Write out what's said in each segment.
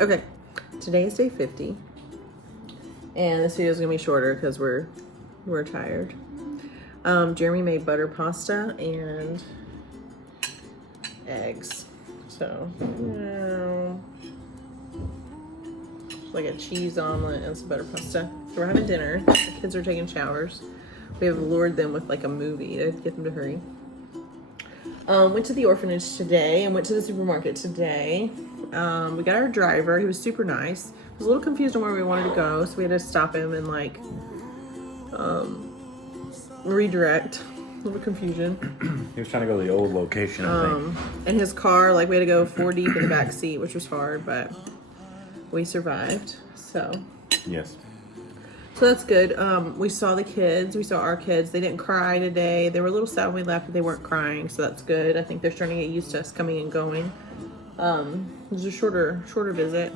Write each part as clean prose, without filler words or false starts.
Okay, today is day 50, and this video is gonna be shorter because we're tired. Jeremy made butter pasta and eggs, so like a cheese omelet and some butter pasta. So we're having dinner. The kids are taking showers. We have lured them with like a movie to get them to hurry. Went to the orphanage today and went to the supermarket today. We got our driver. He was super nice. He was a little confused on where we wanted to go, so we had to stop him and like redirect. A little confusion. He was trying to go to the old location, I think. And his car, like we had to go 4 deep in the back seat, which was hard, but we survived. So Yes. So that's good. We saw the kids. We saw our kids. They didn't cry today. They were a little sad when we left, but they weren't crying, so that's good. I think they're starting to get used to us coming and going. It was a shorter visit.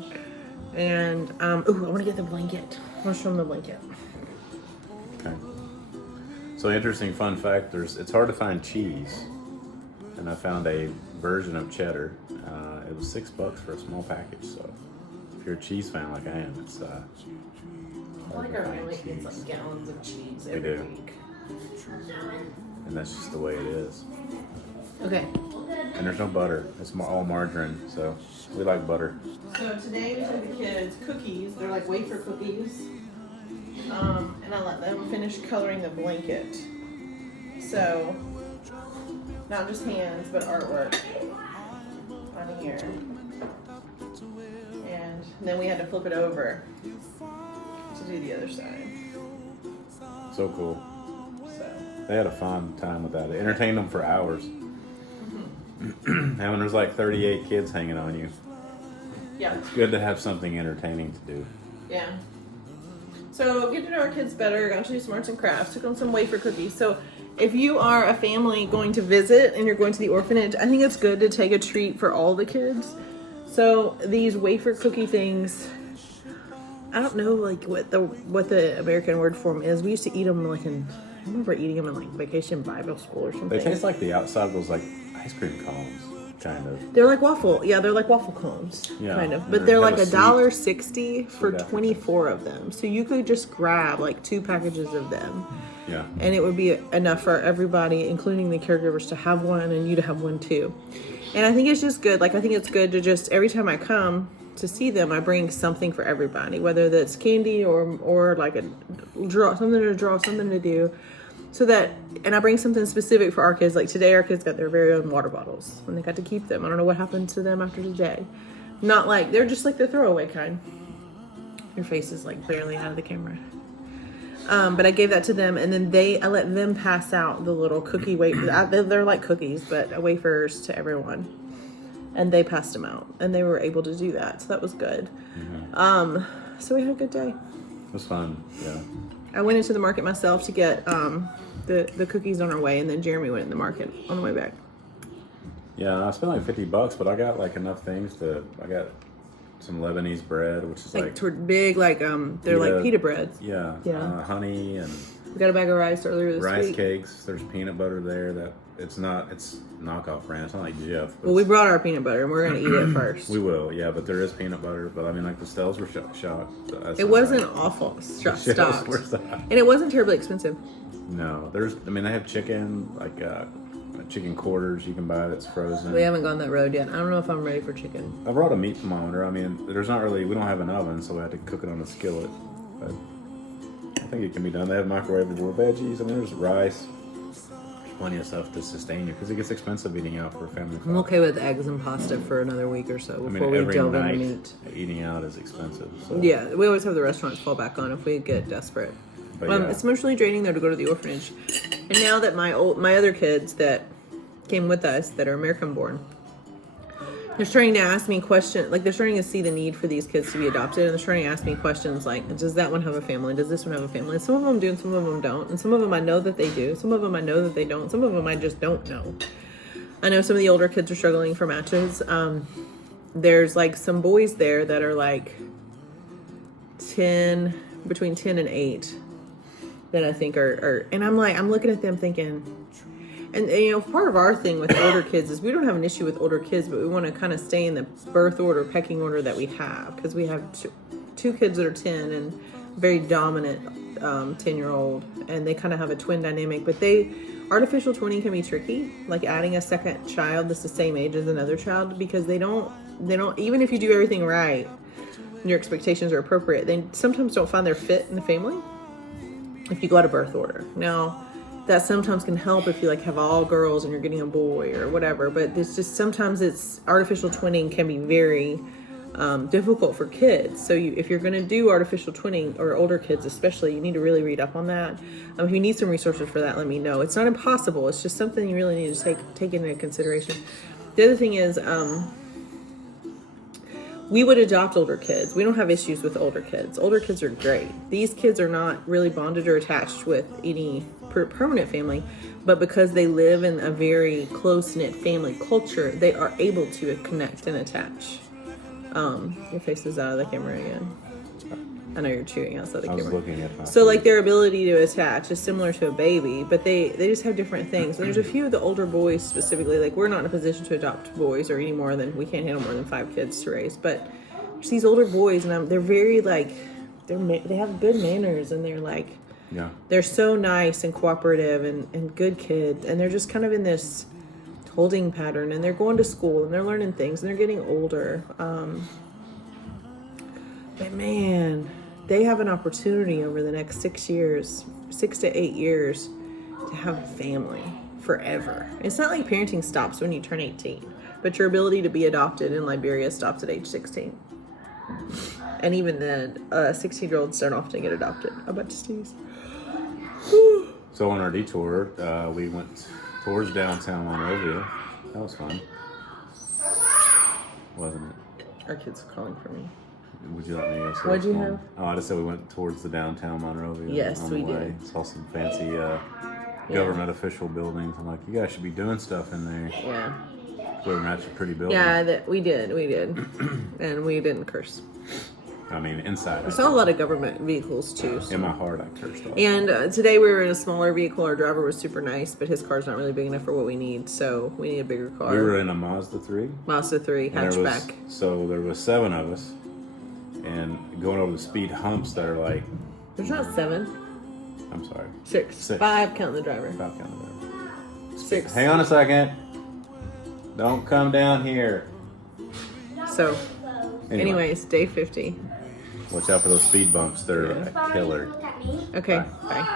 And I want to get the blanket. I want to show them the blanket. Okay. So interesting fun fact, it's hard to find cheese. And I found a version of cheddar. It was $6 for a small package, so if you're a cheese fan like I am, it's Like our family gets like gallons of cheese every week. and that's just the way it is. Okay. And there's no butter. It's all margarine, so we like butter. So today we took the kids cookies. They're like wafer cookies. And I let them finish coloring the blanket. So, not just hands, but artwork on here. And then we had to flip it over to do the other side. So cool. So, They had a fun time with that. It entertained them for hours. And when there's like 38 kids hanging on you, yeah. it's good to have something entertaining to do. Yeah. So getting to know our kids better, got to do some arts and crafts, took them some wafer cookies. So if you are a family going to visit and you're going to the orphanage, I think it's good to take a treat for all the kids. So these wafer cookie things, I don't know like what the American word for them is. We used to eat them like I remember eating them in like Vacation Bible School or something. They taste like the outside of those like ice cream cones, kind of. They're like waffle. Yeah, they're like waffle cones, Yeah. kind of. And But they they're have like a sweet- $1.60 for aftertaste. 24 of them. So you could just grab like 2 packages of them, Yeah. and it would be enough for everybody, including the caregivers, to have one and you to have one too. And I think it's just good. Like I think it's good to just every time I come to see them, I bring something for everybody, whether that's candy or like something to draw, something to do. So that, and I bring something specific for our kids. Like today, our kids got their very own water bottles, and they got to keep them. I don't know what happened to them after today. Not like, they're just like the throwaway kind. Your face is like barely out of the camera. But I gave that to them, and then I let them pass out the little cookie wafers. They're like cookies, but wafers to everyone. And they passed them out, and they were able to do that. So that was good. Mm-hmm. So we had a good day. It was fun. Yeah. I went into the market myself to get the cookies on our way, and then Jeremy went in the market on the way back. Yeah, I spent like $50, but I got like enough things I got some Lebanese bread, which is like Big, like they're like pita breads. Yeah. Yeah. Honey and We got a bag of rice earlier this rice week. cakes. There's peanut butter there that it's knockoff brand. It's not like Jif. But Well, we brought our peanut butter, and we're gonna eat it first. we will, yeah, but there is peanut butter. But I mean, like the Stells were shocked. It wasn't awful stocked, and it wasn't terribly expensive. No, they have chicken, like chicken quarters you can buy that's frozen. We haven't gone that road yet. I don't know if I'm ready for chicken. I brought a meat thermometer. I mean, we don't have an oven, so we had to cook it on the skillet. But I think it can be done. They have microwavable veggies. I mean, there's rice. There's plenty of stuff to sustain you because it gets expensive eating out for a family. I'm okay with eggs and pasta for another week or so before we every delve into night meat. eating out is expensive. So. Yeah, we always have the restaurants fall back on if we get desperate. But yeah. It's emotionally draining though to go to the orphanage, and now that my other kids that came with us that are American born, they're starting to ask me questions. Like they're starting to see the need for these kids to be adopted, and they're starting to ask me questions like, "Does that one have a family? Does this one have a family?" And some of them do, and some of them don't. And some of them I know that they do. Some of them I know that they don't. Some of them I just don't know. I know some of the older kids are struggling for matches. There's like some boys there that are like between 10 and 8. That I think are and I'm looking at them thinking, And you know, part of our thing with older kids is we don't have an issue with older kids, but we want to kind of stay in the birth order, pecking order that we have, because we have two kids that are 10 and very dominant 10-year-old, and they kind of have a twin dynamic. But artificial twinning can be tricky, like adding a second child that's the same age as another child, because they don't even if you do everything right, your expectations are appropriate, they sometimes don't find their fit in the family if you go out of birth order. Now, that sometimes can help if you like have all girls and you're getting a boy or whatever, but it's just sometimes artificial twinning can be very difficult for kids. So if you're going to do artificial twinning, or older kids especially, you need to really read up on that. If you need some resources for that, let me know. It's not impossible. It's just something you really need to take into consideration. The other thing is, we would adopt older kids. We don't have issues with older kids. Older kids are great. These kids are not really bonded or attached with any permanent family, but because they live in a very close-knit family culture, they are able to connect and attach. Your face is out of the camera again. I know you're chewing outside the camera. I was looking at my So like their ability to attach is similar to a baby, but they just have different things. And there's a few of the older boys specifically, like we're not in a position to adopt boys or any more than, we can't handle more than 5 kids to raise. But there's these older boys, and they're very like, they have good manners, and they're like, yeah, they're so nice and cooperative and good kids, and they're just kind of in this holding pattern, and they're going to school and they're learning things and they're getting older. But man, they have an opportunity over the next 6 to 8 years, to have a family forever. It's not like parenting stops when you turn 18, but your ability to be adopted in Liberia stops at age 16. And even then, 16-year-olds don't often get adopted. How about to sneeze? So on our detour, we went towards downtown Monrovia. That was fun, wasn't it? Our kids are calling for me. Would you let me go? What'd you have? Oh, I just said we went towards the downtown Monrovia. Yes, on the we way. did. Saw some fancy government official buildings. I'm like, you guys should be doing stuff in there. Yeah. We're matching pretty building. Yeah, we did. And we didn't curse. I mean, inside. We saw a lot of government vehicles too. So. In my heart, I cursed off. And today we were in a smaller vehicle. Our driver was super nice, but his car's not really big enough for what we need, so we need a bigger car. We were in a Mazda 3. Mazda 3 hatchback. There was 7 of us, and going over the speed humps that are like... There's not 7. I'm sorry. 6. 5 counting the driver. 5 counting the driver. 6. Hang on a second. Don't come down here. So, anyways, day 50. Watch out for those speed bumps. They're a killer. Okay, bye.